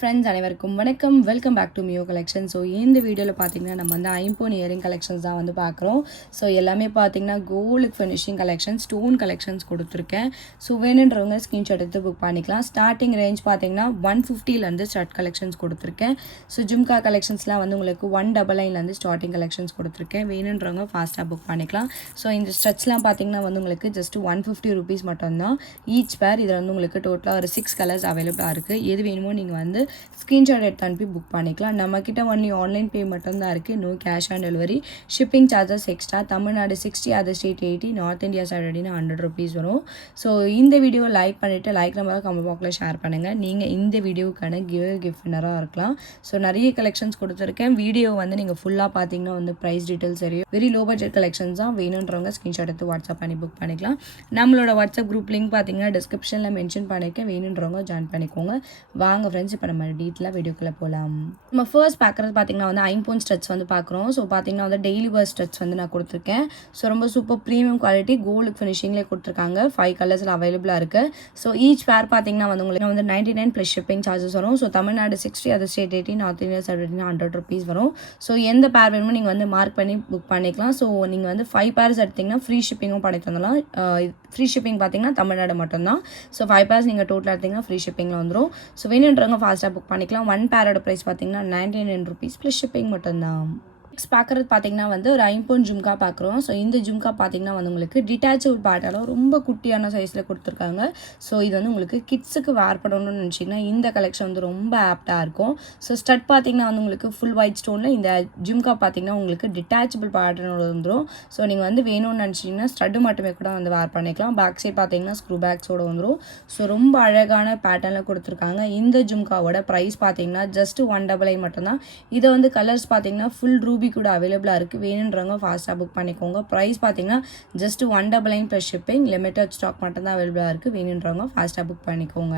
Friends அனைவருக்கும் வணக்கம். Welcome back to Mio collection. So இந்த வீடியோவில் பார்த்தீங்கன்னா நம்ம வந்து ஐம்பொன் இயரிங் கலெக்ஷன்ஸ் தான் வந்து பார்க்குறோம். ஸோ எல்லாமே பார்த்தீங்கன்னா gold finishing collection, stone collections கொடுத்துருக்கேன். ஸோ வேணுன்றவங்க ஸ்க்ரீன்ஷாட் எடுத்து புக் பண்ணிக்கலாம். ஸ்டார்டிங் ரேஞ்ச் பார்த்தீங்கன்னா 150லேருந்து ஸ்டார்ட் கலெக்ஷன்ஸ் கொடுத்துருக்கேன். ஸோ ஜும்கா கலெக்ஷன்ஸ்லாம் வந்து உங்களுக்கு 199லேருந்து ஸ்டார்டிங் கலெக்ஷன்ஸ் கொடுத்துருக்கேன். வேணுன்றவங்க ஃபாஸ்ட்டாக புக் பண்ணிக்கலாம். ஸோ இந்த ஸ்ட்ரெச்லாம் பார்த்தீங்கன்னா வந்து உங்களுக்கு ஜஸ்ட் 150 ருபீஸ் மட்டும்தான் ஈச் பேர். இதில் வந்து உங்களுக்கு டோட்டலாக ஒரு 6 கலர்ஸ் அவைலபிளாக இருக்குது. எது வேணுமோ நீங்கள் வந்து ஸ்க்ரீன்ஷாட் எடுத்து அனுப்பி புக் பண்ணிக்கலாம். நம்மக்கிட்ட ஒன்லி ஆன்லைன் பே மட்டும்தான் இருக்குது. No cash on delivery. Shipping charges extra. Tamil Nadu 60, other state 80, north India side 100 rupees வரும். ஸோ இந்த வீடியோ லைக் பண்ணிவிட்டு லைக் நம்பர் கமெண்ட் பாக்ஸில் ஷேர் பண்ணுங்கள். நீங்கள் இந்த வீடியோவுக்கான கிஃப்ட் வின்னராக இருக்கலாம். ஸோ நிறைய கலெக்ஷன்ஸ் கொடுத்துருக்கேன். வீடியோ வந்து நீங்கள் ஃபுல்லாக பார்த்தீங்கன்னா வந்து ப்ரைஸ் டீட்டெயில்ஸ் தெரியும். வெரி லோ பட்ஜெட் கலெக்ஷன்ஸ் தான். வேணுன்றவங்க ஸ்க்ரீன்ஷாட் எடுத்து வாட்ஸ்அப் பண்ணி புக் பண்ணிக்கலாம். நம்மளோட வாட்ஸ்அப் குரூப் லிங்க் பார்த்தீங்கன்னா டிஸ்கிரிப்ஷனில் மென்ஷன் பண்ணியிருக்கேன். வேணுன்றவங்க ஜாயின் பண்ணிக்கோங்க. வாங்க ஃப்ரெண்ட்ஸ், இப்போ நம்ம டீட்டெயிலாக வீடியோக்குள்ளே போகலாம். நம்ம ஃபர்ஸ்ட் பார்க்குறது பார்த்தீங்கன்னா வந்து ஐம்பொன் ஸ்ட்ரெச் வந்து பார்க்குறோம். ஸோ பார்த்தீங்கன்னா வந்து டெய்லி வேர் ஸ்ட்ரெச் வந்து நான் கொடுத்துருக்கேன். ஸோ ரொம்ப சூப்பர் ப்ரீமியம் குவாலிட்டி கோல்டு ஃபினிஷிங்லேயே கொடுத்துருக்காங்க. 5 கலர்ஸில் அவைலபிளாக இருக்குது. ஸோ ஈச் பேர் பார்த்தீங்கன்னா வந்து உங்களுக்கு வந்து 99 ப்ளஸ் ஷிப்பிங் சார்ஜஸ் வரும். So Tamil Nadu 60, other state 80, north India side 100 rupees வரும். ஸோ எந்த பேர் வேணுமோ நீங்கள் வந்து மார்க் பண்ணி புக் பண்ணிக்கலாம். ஸோ நீங்கள் வந்து 5 பேர்ஸ் எடுத்திங்கன்னா ஃப்ரீ ஷிப்பிங்கும் பண்ணி தந்தலாம். ஃப்ரீ ஷிப்பிங் பார்த்தீங்கன்னா தமிழ்நாடு மட்டும்தான். ஸோ 5 பேர்ஸ் நீங்கள் டோட்டலாக எடுத்திங்கன்னா ஃப்ரீ ஷிப்பிங்கில் வந்துடும். ஸோ வேணுன்றவங்க ஃபாஸ்ட்டாக புக் பண்ணிக்கலாம். 1 பேரோட ப்ரைஸ் பார்த்தீங்கன்னா 99 ருபீஸ் ப்ளஸ் ஷிப்பிங் மட்டும்தான். நெக்ஸ்ட் பார்க்குறது பார்த்தீங்கன்னா வந்து ஒரு ஐம்பொன் ஜும்கா பார்க்குறோம். ஸோ இந்த ஜும்கா பார்த்தீங்கன்னா வந்து உங்களுக்கு டிட்டாச்சபிள் பேட்டர்னில் ரொம்ப குட்டியான சைஸில் கொடுத்துருக்காங்க. ஸோ இது வந்து உங்களுக்கு கிட்ஸுக்கு வேர் பண்ணணும்னு நினச்சிங்கன்னா இந்த கலெக்ஷன் வந்து ரொம்ப ஆப்டாக இருக்கும். ஸோ ஸ்டட் பார்த்தீங்கன்னா வந்து உங்களுக்கு ஃபுல் ஒயிட் ஸ்டோனில், இந்த ஜும்கா பார்த்தீங்கன்னா உங்களுக்கு டிட்டாச்சபிள் பேட்டர்னோட வந்துடும். ஸோ நீங்கள் வந்து வேணும்னு நினச்சிங்கன்னா ஸ்டட்டு மட்டுமே கூட வந்து வேர் பண்ணிக்கலாம். பேக் சைட் பார்த்தீங்கன்னா ஸ்க்ரூ பேக்ஸோடு வந்துடும். ஸோ ரொம்ப அழகான பேட்டர்னில் கொடுத்துருக்காங்க. இந்த ஜும்காவோட ப்ரைஸ் பார்த்தீங்கன்னா ஜஸ்ட் 199 மட்டும்தான். இதை வந்து கலர்ஸ் பார்த்தீங்கன்னா ஃபுல் ரூபி கூட அவைலபிளாக இருக்குது. வேணுன்றவங்க ஃபாஸ்ட்டாக புக் பண்ணிக்கோங்க. ப்ரைஸ் பார்த்தீங்கன்னா just 199 plus shipping. Limited stock மட்டும்தான் அவைலபிளாக இருக்குது. வேணுன்றவங்க ஃபாஸ்ட்டாக புக் பண்ணிக்கோங்க.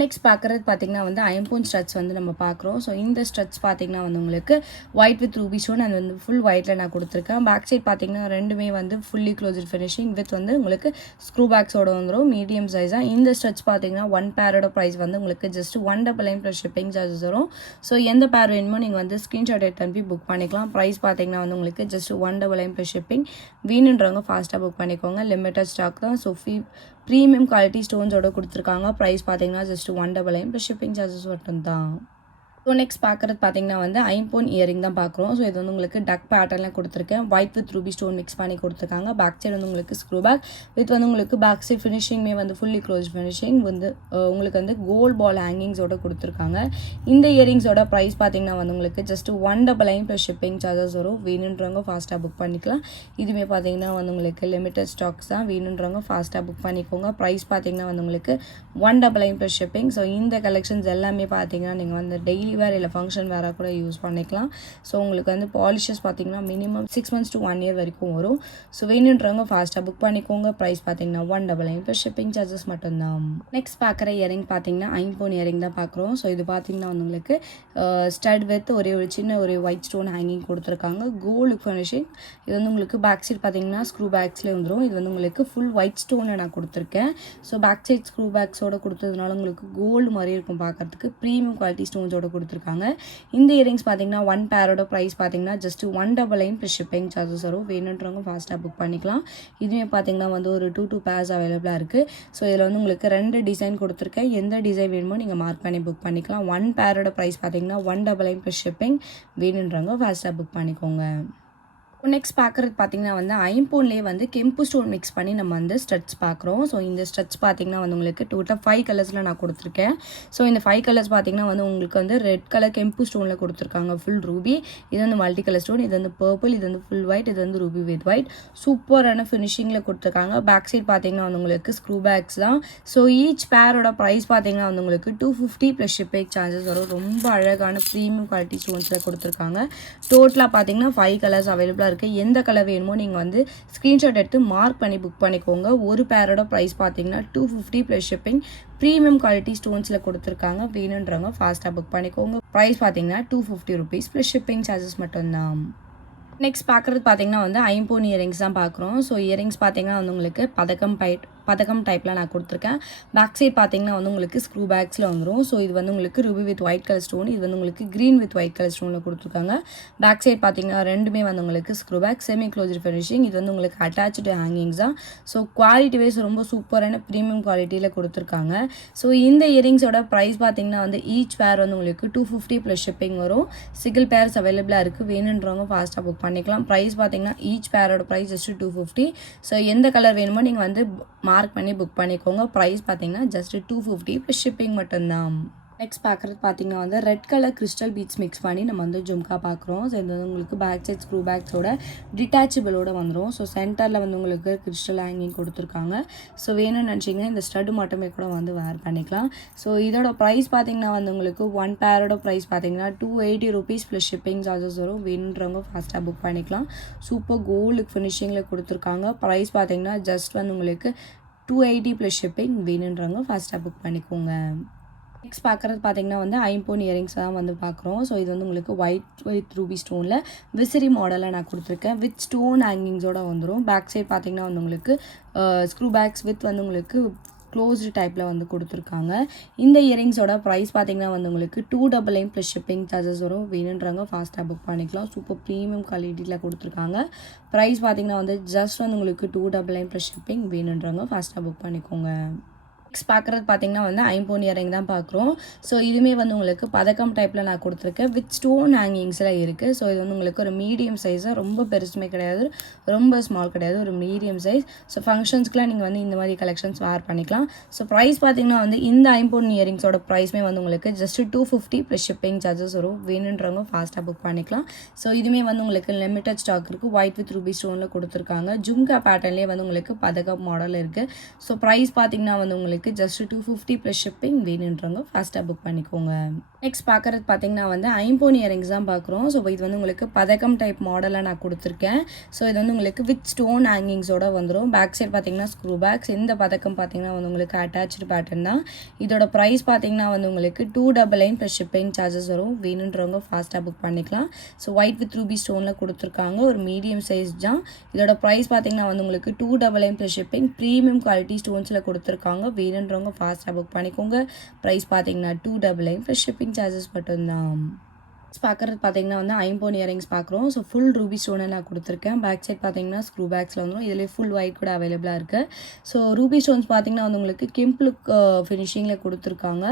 நெக்ஸ்ட் பார்க்குறது பார்த்தீங்கன்னா வந்து ஐம்பொன் ஸ்ட்ரெச் வந்து நம்ம பார்க்குறோம். ஸோ இந்த ஸ்ட்ரெச் பார்த்தீங்கன்னா வந்து உங்களுக்கு ஒயிட் வித் ரூபி ஸ்டோன் அது வந்து ஃபுல் ஒயிட்டில் நான் கொடுத்துருக்கேன். பேக் சைட் பார்த்தீங்கன்னா ரெண்டுமே வந்து ஃபுல்லி க்ளோஸ்ட் ஃபினிஷிங் வித் வந்து உங்களுக்கு ஸ்க்ரூ பேக்ஸோட வந்துடும். மீடியம் சைஸாக இந்த ஸ்ட்ரெச் பார்த்தீங்கன்னா 1 பேரோட ப்ரைஸ் வந்து உங்களுக்கு ஜஸ்ட் 199 ப்ளஸ் ஷிப்பிங் சார்ஜஸ் வரும். ஸோ எந்த பேர் வேணுமோ நீங்கள் வந்து ஸ்க்ரீன்ஷாட் எடுத்து அனுப்பி புக் பண்ணிக்கலாம். ப்ரைஸ் பார்த்தீங்கன்னா வந்து உங்களுக்கு ஜஸ்ட் 199 ப்ளஸ் ஷிப்பிங். வேணுன்றவங்க ஃபாஸ்ட்டாக புக் பண்ணிக்கோங்க. லிமிட்டட் ஸ்டாக் தான். ஸோ ப்ரீமியம் குவாலிட்டி ஸ்டோன்ஸோட கொடுத்துருக்காங்க. ப்ரைஸ் பார்த்தீங்கன்னா ஜஸ்ட் 199 ப்ளஸ் ஷிப்பிங் சார்ஜஸ் மட்டும்தான். ஸோ நெக்ஸ்ட் பார்க்குறது பார்த்தீங்கன்னா வந்து ஐம்பொன் இயரிங் தான் பார்க்குறோம். ஸோ இது வந்து உங்களுக்கு டக் பேட்டர்னில் கொடுத்துருக்கேன். White with ruby stone mix பண்ணி கொடுத்துருக்காங்க. பேக் சைடு வந்து உங்களுக்கு ஸ்க்ரூ பேக் வித் வந்து உங்களுக்கு பேக் சைட் ஃபினிஷிங்குமே வந்து ஃபுல்லி க்ளோஸ் ஃபினிஷிங் வந்து உங்களுக்கு வந்து கோல்ட் பால் ஹேங்கிங்ஸோட கொடுத்துருக்காங்க. இந்த இயரிங்ஸோட ப்ரைஸ் பார்த்தீங்கன்னா வந்து உங்களுக்கு ஜஸ்ட் 199 ப்ளஸ் ஷிப்பிங் சார்ஜஸ் வரும். வேணுன்றவங்க ஃபாஸ்ட்டாக புக் பண்ணிக்கலாம். இதுவுமே பார்த்தீங்கன்னா வந்து உங்களுக்கு லிமிட்டட் ஸ்டாக்ஸ் தான். வேணுன்றவங்க ஃபாஸ்ட்டாக புக் பண்ணிக்கோங்க. ப்ரைஸ் பார்த்தீங்கன்னா வந்து உங்களுக்கு 199 ப்ளஸ் ஷிப்பிங். ஸோ இந்த கலெக்ஷன்ஸ் எல்லாமே பார்த்தீங்கன்னா நீங்கள் வந்து டெய்லி வேறு இல்லை ஃபங்க்ஷன் வேறு கூட யூஸ் பண்ணிக்கலாம். ஸோ உங்களுக்கு வந்து பாலிஷஸ் பார்த்தீங்கன்னா மினிமம் 6 months to 1 year வரைக்கும் வரும். ஸோ வேணுன்றவங்க ஃபாஸ்ட்டாக புக் பண்ணிக்கோங்க. ப்ரைஸ் பார்த்தீங்கன்னா 199 ப்ளஸ் ஷிப்பிங் சார்ஜஸ் மட்டும்தான். நெக்ஸ்ட் பார்க்குற இயரிங் பார்த்தீங்கன்னா ஐம்பொன் இயரிங் தான் பார்க்குறோம். ஸோ இது பார்த்தீங்கன்னா வந்து உங்களுக்கு ஸ்டட் வித் ஒரு சின்ன ஒரு ஒயிட் ஸ்டோன் ஹேங்கிங் கொடுத்துருக்காங்க. Gold finishing. இது வந்து உங்களுக்கு பேக் சைட் பார்த்தீங்கன்னா ஸ்க்ரூ பேக்ஸ்லேயே வந்துடும். இது வந்து உங்களுக்கு ஃபுல் ஒயிட் ஸ்டோனை நான் கொடுத்துருக்கேன். ஸோ பேக் சைட் ஸ்க்ரூ பேக்ஸோட கொடுத்ததுனால உங்களுக்கு கோல்டு மாதிரி இருக்கும் பார்க்குறதுக்கு. ப்ரீமியம் குவாலிட்டி ஸ்டோன்ஸோட கொடுத்துருக்காங்க. இந்த இயரிங்ஸ் பார்த்தீங்கன்னா 1 பேரோட ப்ரைஸ் பார்த்தீங்கன்னா ஜஸ்ட் 199 ப்ளஸ் ஷிப்பிங் சார்ஜஸ் வரும். வேணுன்றவங்க ஃபாஸ்ட்டாக புக் பண்ணிக்கலாம். இதுவே பார்த்தீங்கன்னா வந்து ஒரு 2 பேர்ஸ் அவைலபிளாக இருக்குது. ஸோ இதில் வந்து உங்களுக்கு 2 டிசைன் கொடுத்துருக்கேன். எந்த டிசைன் வேணுமோ நீங்கள் மார்க் பண்ணி புக் பண்ணிக்கலாம். 1 பேரோட ப்ரைஸ் பார்த்தீங்கன்னா 199 ப்ளஸ் ஷிப்பிங். வேணுன்றவங்க ஃபாஸ்ட்டாக புக் பண்ணிக்கோங்க. நெக்ஸ்ட் பார்க்குறது பார்த்தீங்கன்னா வந்து ஐம்பொன்லேயே வந்து கெம்பு ஸ்டோன் மிக்ஸ் பண்ணி நம்ம வந்து ஸ்ட்ரெச் பார்க்குறோம். ஸோ இந்த ஸ்ட்ரெச் பார்த்தீங்கன்னா வந்து உங்களுக்கு டோட்டலாக 5 கலர்ஸில் நான் கொடுத்துருக்கேன். ஸோ இந்த 5 கலர்ஸ் பார்த்தீங்கன்னா வந்து உங்களுக்கு வந்து ரெட் கலர் கெம்பு ஸ்டோனில் கொடுத்துருக்காங்க. Full Ruby. இது வந்து மல்டி கலர் ஸ்டோன். இது வந்து பர்பிள். இது வந்து ஃபுல் ஒயிட். இது வந்து ரூபி வித் ஒயிட். சூப்பரான ஃபினிஷிங்கில் கொடுத்துருக்காங்க. பேக் சைட் பார்த்தீங்கன்னா வந்து உங்களுக்கு ஸ்க்ரூ பேக்ஸ் தான். ஸோ ஈச் பேரோட ப்ரைஸ் பார்த்தீங்கன்னா வந்து உங்களுக்கு 250 ப்ளஸ் ஷிப்பிங் சார்ஜஸ் வரும். ரொம்ப அழகான ப்ரீமியம் குவாலிட்டி ஸ்டோன்ஸில் கொடுத்துருக்காங்க. டோட்டலாக பார்த்தீங்கன்னா 5 கலர்ஸ் அவைலபிளாக இருக்குது. எந்த கலர் வேணுமோ நீங்கள் வந்து ஸ்க்ரீன்ஷாட் எடுத்து மார்க் பண்ணி புக் பண்ணிக்கோங்க. ஒரு பேரோட ப்ரைஸ் பார்த்தீங்கன்னா 250 ப்ளஸ் ஷிப்பிங். ப்ரீமியம் குவாலிட்டி ஸ்டோன்ஸில் கொடுத்துருக்காங்க. வேணுன்றவங்க ஃபாஸ்ட்டாக புக் பண்ணிக்கோங்க. ப்ரைஸ் பார்த்தீங்கன்னா 250 ருபீஸ் ப்ளஸ் ஷிப்பிங் சார்ஜஸ் மட்டும்தான். நெக்ஸ்ட் பார்க்குறது பார்த்தீங்கன்னா வந்து ஐம்பொன் இயரிங்ஸ் தான் பார்க்குறோம். ஸோ இயரிங்ஸ் பார்த்தீங்கன்னா வந்து உங்களுக்கு பதக்கம் பதக்கம் டைப்பில் நான் கொடுத்துருக்கேன். பேக் சைட் பார்த்தீங்கன்னா வந்து உங்களுக்கு ஸ்க்ரூ பேக்ஸில் வந்துடும். ஸோ இது வந்து உங்களுக்கு ruby with white colour stone, இது வந்து உங்களுக்கு க்ரீன் வித் ஒயிட் கலர் ஸ்டோனில் கொடுத்துருக்காங்க. பேக் சைட் பார்த்தீங்கன்னா ரெண்டுமே வந்து உங்களுக்கு screw back, semi closed finishing. இது வந்து உங்களுக்கு அட்டாச்சு ஹேங்கிங்ஸ் தான். ஸோ குவாலிட்டி வைஸ் ரொம்ப சூப்பரான ப்ரீமியம் குவாலிட்டியில் கொடுத்துருக்காங்க. ஸோ இந்த இயரிங்ஸோட ப்ரைஸ் பார்த்தீங்கன்னா வந்து ஈச் பேர் வந்து உங்களுக்கு 250 ப்ளஸ் ஷிப்பிங் வரும். சிங்கிள் பேர்ஸ் அவைலபிளாக இருக்குது. வேணுன்றவங்க ஃபாஸ்ட்டாக புக் பண்ணிக்கலாம். ப்ரைஸ் பார்த்தீங்கன்னா ஈச் பேரோட ப்ரைஸ் ஜஸ்ட் 250. ஸோ எந்த கலர் வேணுமோ நீங்கள் வந்து மார்க் பண்ணி புக் பண்ணிக்கோங்க. ப்ரைஸ் பார்த்தீங்கன்னா ஜஸ்ட் 250 ப்ளஸ் ஷிப்பிங் மட்டும்தான். நெக்ஸ்ட் பார்க்குறது பார்த்தீங்கன்னா வந்து red colour crystal beads mix பண்ணி நம்ம வந்து ஜும்கா பார்க்குறோம். ஸோ இது வந்து உங்களுக்கு பேக் சைட் ஸ்க்ரூ பேக்ஸோட டிட்டாச்சபிளோட வந்துடும். ஸோ சென்டரில் வந்து உங்களுக்கு கிறிஸ்டல் ஹேங்கிங் கொடுத்துருக்காங்க. ஸோ வேணும்னு நினச்சிங்கன்னா இந்த ஸ்டட் மட்டுமே கூட வந்து வேர் பண்ணிக்கலாம். ஸோ இதோட ப்ரைஸ் பார்த்தீங்கன்னா வந்து உங்களுக்கு ஒன் பேரோட ப்ரைஸ் பார்த்தீங்கன்னா 280 ருபீஸ் ப்ளஸ் ஷிப்பிங் சார்ஜஸ் வரும். வேணுன்றவங்க ஃபாஸ்ட்டாக புக் பண்ணிக்கலாம். சூப்பர் கோல்டு ஃபினிஷிங்கில் கொடுத்துருக்காங்க. ப்ரைஸ் பார்த்தீங்கன்னா ஜஸ்ட் வந்து உங்களுக்கு 280 ப்ளஸ் ஷிப்பிங். வேணுன்றவங்க ஃபாஸ்ட்டாக புக் பண்ணிக்கோங்க. நெக்ஸ்ட் பார்க்குறது பார்த்தீங்கன்னா வந்து ஐம்போன் இயரிங்ஸ் தான் வந்து பார்க்குறோம். ஸோ இது வந்து உங்களுக்கு ஒயிட் வித் ரூபி ஸ்டோனில் விசிறி மாடலில் நான் கொடுத்துருக்கேன். வித் ஸ்டோன் ஹேங்கிங்ஸோடு வந்துடும். பேக் சைட் பார்த்தீங்கன்னா வந்து உங்களுக்கு ஸ்க்ரூ பேக்ஸ் வித் வந்து உங்களுக்கு க்ளோஸ்டு டைப்பில் வந்து கொடுத்துருக்காங்க. இந்த இயரிங்ஸோட ப்ரைஸ் பார்த்தீங்கன்னா வந்து உங்களுக்கு 299 ப்ளஸ் ஷிப்பிங் சார்ஜஸ் வரும். வேணுன்றவங்க ஃபாஸ்ட்டாக புக் பண்ணிக்கலாம். சூப்பர் ப்ரீமியம் குவாலிட்டியில் கொடுத்துருக்காங்க. ப்ரைஸ் பார்த்தீங்கன்னா வந்து ஜஸ்ட் வந்து உங்களுக்கு 299 ப்ளஸ் ஷிப்பிங். வேணுன்றவங்க ஃபாஸ்ட்டாக புக் பண்ணிக்கோங்க. நெக்ஸ்ட் பார்க்குறது பார்த்தீங்கன்னா வந்து ஐம்போன் இயரிங் தான் பார்க்குறோம். ஸோ இதுவுமே வந்து உங்களுக்கு பதக்கம் டைப்பில் நான் கொடுத்துருக்கேன். வித் ஸ்டோன் ஹேங்கிங்ஸில் இருக்குது. ஸோ இது வந்து உங்களுக்கு ஒரு மீடியம் சைஸு, ரொம்ப பெருசுமே கிடையாது, ரொம்ப ஸ்மால் கிடையாது, ஒரு மீடியம் சைஸ். ஸோ ஃபங்க்ஷன்ஸ்க்குலாம் நீங்கள் வந்து இந்த மாதிரி கலெக்ஷன்ஸ் வேர் பண்ணிக்கலாம். ஸோ ப்ரைஸ் பார்த்தீங்கன்னா வந்து இந்த ஐம்போன் இயரிங்ஸோட ப்ரைஸ்மே வந்து உங்களுக்கு ஜஸ்ட் 250 ப்ளஸ் ஷிப்பிங் சார்ஜஸ் வரும். வேணுன்றவங்க ஃபாஸ்ட்டாக புக் பண்ணிக்கலாம். ஸோ இதுவுமே வந்து உங்களுக்கு லிமிட்டட் ஸ்டாக் இருக்குது. ஒயிட் வித் ரூபி ஸ்டோனில் கொடுத்துருக்காங்க. ஜும்கா பேட்டர்ன்லேயே வந்து உங்களுக்கு பதக்கம் மாடல் இருக்குது. ஸோ ப்ரைஸ் பார்த்தீங்கன்னா வந்து உங்களுக்கு ஜஸ்ட் 250 ப்ளஸ் ஷிப்பிங். வேணுன்றவங்க ஃபாஸ்ட்டாக புக் பண்ணிக்கோங்க. நெக்ஸ்ட் பார்க்குறது பார்த்தீங்கன்னா வந்து ஐம்போன் இயரிங்ஸ் தான் பார்க்குறோம். ஸோ இது வந்து உங்களுக்கு பதக்கம் டைப் மாடலாக நான் கொடுத்துருக்கேன். ஸோ இது வந்து உங்களுக்கு வித் ஸ்டோன் ஹேங்கிங்ஸோட வந்துடும். பேக் சைட் பார்த்தீங்கன்னா ஸ்க்ரூ பேக்ஸ். இந்த பதக்கம் பார்த்தீங்கன்னா வந்து உங்களுக்கு அட்டாச்சு பேட்டர்ன் தான். இதோட ப்ரைஸ் பார்த்தீங்கன்னா வந்து உங்களுக்கு 299 ப்ளஸ் ஷிப்பிங் சார்ஜஸ் வரும். வேணுன்றவங்க ஃபாஸ்ட்டாக புக் பண்ணிக்கலாம். ஸோ ஒயிட் வித் ரூபி ஸ்டோனில் கொடுத்துருக்காங்க. ஒரு மீடியம் சைஸ் தான். இதோட ப்ரைஸ் பார்த்தீங்கன்னா வந்து உங்களுக்கு 299 ப்ளஸ் ஷிப்பிங். ப்ரீமியம் குவாலிட்டி ஸ்டோன்ஸில் கொடுத்துருக்காங்க. வேணுன்றவங்க ஃபாஸ்ட்டாக புக் பண்ணிக்கோங்க. ப்ரைஸ் பார்த்தீங்கன்னா 299 ப்ளஸ் ஷிப்பிங் சார்ஜஸ் மட்டும்தான். பார்க்குறது பார்த்தீங்கன்னா வந்து ஐம்போன் இயரிங்ஸ் பார்க்குறோம். ஸோ ஃபுல் ரூபி ஸ்டோனை நான் கொடுத்துருக்கேன். பேக் சைட் பார்த்தீங்கன்னா ஸ்க்ரூ பேக்ஸில் வந்துடும். இதில் ஃபுல் ஒயிட் கூட அவைலபிளாக இருக்குது. ஸோ ரூபி ஸ்டோன்ஸ் பார்த்தீங்கன்னா வந்து உங்களுக்கு கிம்ப்ளுக் ஃபினிஷிங்கில் கொடுத்துருக்காங்க.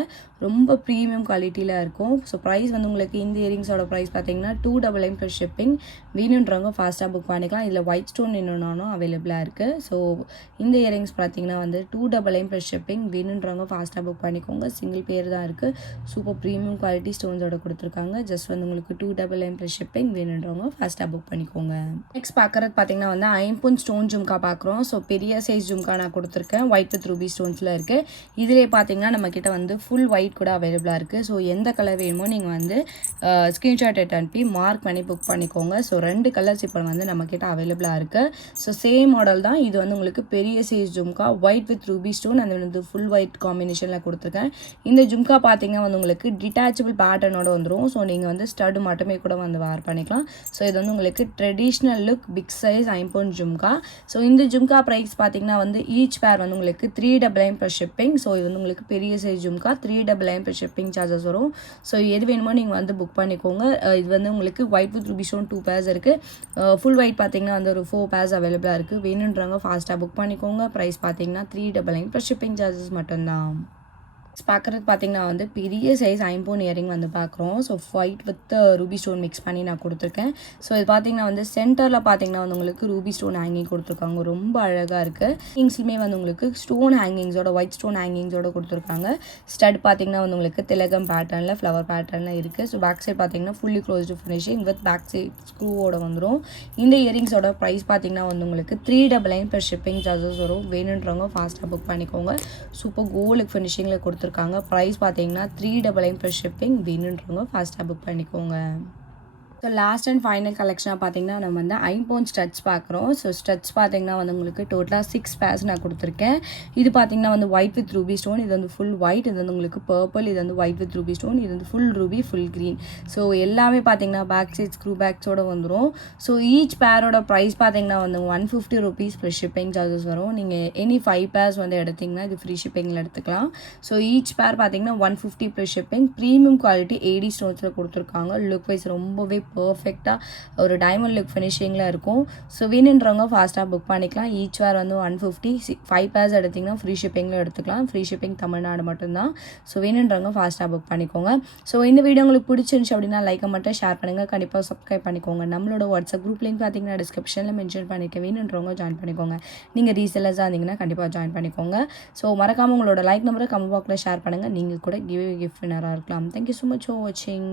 ரொம்ப ப்ரீமியம் குவாலிட்டியில் இருக்கும். ஸோ ப்ரைஸ் வந்து உங்களுக்கு இந்த இயரிங்ஸோட ப்ரைஸ் பார்த்தீங்கன்னா 299 ப்ளஸ் ஷிப்பிங். வேணுன்றவங்க ஃபாஸ்ட்டாக புக் பண்ணிக்கலாம். இதில் ஒயிட் ஸ்டோன் இன்னொன்னும் அவைலபிளாக இருக்குது. ஸோ இந்த இயரிங்ஸ் பார்த்தீங்கன்னா வந்து 299 ப்ளஸ் ஷிப்பிங். வேணுன்றவங்க ஃபாஸ்ட்டாக புக் பண்ணிக்கோங்க. சிங்கிள் பேர் தான் இருக்குது. சூப்பர் ப்ரீமியம் குவாலிட்டி ஸ்டோன்ஸோட கொடுத்துருக்காங்க. ஜஸ்ட் வந்து உங்களுக்கு 299 ப்ளஸ் ஷிப்பிங். வேணுன்றவங்க ஃபாஸ்ட்டாக புக் பண்ணிக்கோங்க. நெக்ஸ்ட் பார்க்குறது பார்த்தீங்கன்னா வந்து ஐம்போன் ஸ்டோன் ஜும்கா பார்க்குறோம். ஸோ பெரிய சைஸ் ஜும்கா நான் கொடுத்துருக்கேன். ஒயிட் வித் ரூபி ஸ்டோன்ஸில் இருக்குது. இதிலே பார்த்தீங்கன்னா நம்மக்கிட்ட வந்து ஃபுல் ஒயிட் கூட அவைலபிளாக இருக்குது. ஸோ எந்த கலர் வேணுமோ நீங்கள் வந்து ஸ்க்ரீன்ஷாட் எடுத்து அனுப்பி மார்க் பண்ணி புக் பண்ணிக்கோங்க. ஸோ 2 கலர்ஸ் இப்போ வந்து நம்மக்கிட்ட அவைலபிளாக இருக்குது. ஸோ சேம் மாடல் தான். இது வந்து உங்களுக்கு பெரிய size jhumka white with ruby stone அந்த வந்து ஃபுல் ஒயிட் காம்பினேஷனில் கொடுத்துருக்கேன். இந்த ஜும்கா பார்த்தீங்கன்னா வந்து உங்களுக்கு டிட்டாச்சபிள் பேட்டர்னோட வந்துடும். ஸோ நீங்கள் வந்து ஸ்டட் மட்டுமே கூட வந்து வேர் பண்ணிக்கலாம். ஸோ இது வந்து உங்களுக்கு ட்ரெடிஷ்னல் லுக் பிக் சைஸ் ஐம்போன் ஜும்கா. ஸோ இந்த ஜும்கா ப்ரைஸ் பார்த்தீங்கன்னா வந்து ஈச் பேர் வந்து உங்களுக்கு 399 ப்ளஸ் ஷிப்பிங். ஸோ இது வந்து உங்களுக்கு பெரிய size jhumka 399 plus shipping charges வரும். ஸோ எது வேணுமோ நீங்கள் வந்து புக் பண்ணிக்கோங்க. இது வந்து உங்களுக்கு white with ruby stone 2 pairs இருக்குது. ஃபுல் ஒயிட் பார்த்தீங்கன்னா வந்து ஒரு 4 பேர்ஸ் அவைலபிளாக இருக்குது. வேணுன்றவங்க ஃபாஸ்ட்டாக புக் பண்ணிக்கோங்க. ப்ரைஸ் பார்த்தீங்கன்னா 399 ப்ளஸ் ஷிப்பிங் சார்ஜஸ் மட்டும்தான். பார்க்குறது பார்த்தீங்கன்னா வந்து பெரிய சைஸ் ஐம்போன் இயரிங் வந்து பார்க்குறோம். So white with ruby stone mix பண்ணி நான் கொடுத்துருக்கேன். ஸோ இது பார்த்தீங்கன்னா வந்து சென்டரில் பார்த்தீங்கன்னா வந்து உங்களுக்கு ரூபி ஸ்டோன் ஹேங்கிங் கொடுத்துருக்காங்க. ரொம்ப அழகாக இருக்குது. ஹேங்கிங்ஸ்லுமே வந்து உங்களுக்கு ஸ்டோன் ஹேங்கிங்ஸோட ஒயிட் ஸ்டோன் ஹேங்கிங்ஸோட கொடுத்துருக்காங்க. ஸ்டட் பார்த்தீங்கன்னா வந்து உங்களுக்கு திலகம் பேட்டர்னில் ஃப்ளவர் பேட்டர்னில் இருக்குது. ஸோ பேக் சைட் பார்த்தீங்கன்னா fully closed finishing with back side ஸ்க்ரூவோட வந்துடும். இந்த இயரிங்ஸோட ப்ரைஸ் பார்த்தீங்கன்னா வந்து உங்களுக்கு 399 ப்ளஸ் ஷிப்பிங் சார்ஜஸ் வரும். வேணுன்றவங்க ஃபாஸ்ட்டாக புக் பண்ணிக்கோங்க. சூப்பர் கோல்டு ஃபினிஷிங்கில் கொடுத்துருக்காங்க. ப்ரைஸ் பார்த்தீங்கன்னா 399 ப்ளஸ் ஷிப்பிங். வேணுன்றவங்க ஃபாஸ்ட்டாக புக் பண்ணிக்கோங்க. ஸோ லாஸ்ட் அண்ட் ஃபைனல் கலெக்ஷனாக பார்த்தீங்கன்னா நம்ம வந்து ஐம்பவுண்ட் ஸ்டட்ஸ் பார்க்குறோம். ஸோ ஸ்டட்ஸ் பார்த்தீங்கன்னா வந்து உங்களுக்கு டோட்டலாக 6 பேர்ஸ் நான் கொடுத்துருக்கேன். இது பார்த்தீங்கன்னா வந்து ஒயிட் வித் ரூபி ஸ்டோன், இது வந்து ஃபுல் ஒயிட், இது வந்து உங்களுக்கு பர்பிள், இது வந்து ஒயிட் வித் ரூபி ஸ்டோன், இது வந்து full Ruby full green. So எல்லாமே பார்த்தீங்கன்னா பேக் சைட் ஸ்க்ரூ பேக்ஸோடு வந்துடும். ஸோ ஈச் பேரோட ப்ரைஸ் பார்த்தீங்கன்னா வந்து 150 rupees ப்ளஸ் ஷிப்பிங் சார்ஜஸ் வரும். நீங்கள் எனி 5 பேர்ஸ் வந்து எடுத்திங்கன்னா இது ஃப்ரீ ஷிப்பிங்கில் எடுத்துக்கலாம். ஸோ ஈச் பேர் பார்த்தீங்கன்னா 150 plus shipping. Premium quality AD ஸ்டோன்ஸில் கொடுத்துருக்காங்க. லுக் வைஸ் ரொம்பவே பர்ஃபெக்டாக ஒரு டைமண்ட் லுக் ஃபினிஷிங்கில் இருக்கும். ஸோ வேணுன்றவங்க ஃபாஸ்ட்டாக புக் பண்ணிக்கலாம். ஈச் வேர் வந்து 150, 5 பேர்ஸ் எடுத்திங்கன்னா ஃப்ரீ ஷிப்பிங்கில் எடுத்துக்கலாம். ஃப்ரீ ஷிப்பிங் தமிழ்நாடு மட்டும்தான். ஸோ வேணுன்றவங்க ஃபாஸ்ட்டாக புக் பண்ணிக்கோங்க. ஸோ இந்த வீடியோ உங்களுக்கு பிடிச்சிருந்துச்சு அப்படின்னா லைக்கை மட்டும் ஷேர் பண்ணுங்கள். கண்டிப்பாக சப்ஸ்கிரைப் பண்ணிக்கோங்க. நம்மளோட வாட்ஸ்அப் குரூப் லிங்க் பார்த்தீங்கன்னா டிஸ்கிரிப்ஷனில் மென்ஷன் பண்ணிக்க. வேணுன்றவங்க ஜாயின் பண்ணிக்கோங்க. நீங்கள் ரீசெல்லர்ஸாக இருந்தீங்கன்னா கண்டிப்பாக ஜாயின் பண்ணிக்கோங்க. ஸோ மறக்காமல் உங்களோட லைக் நம்பரை கமெண்ட் பாக்ஸில் ஷேர் பண்ணுங்கள். நீங்கள் கூட கிஃப்ட் வினராக இருக்கலாம். தேங்க்யூ ஸோ மச் ஃபார் வாட்சிங்.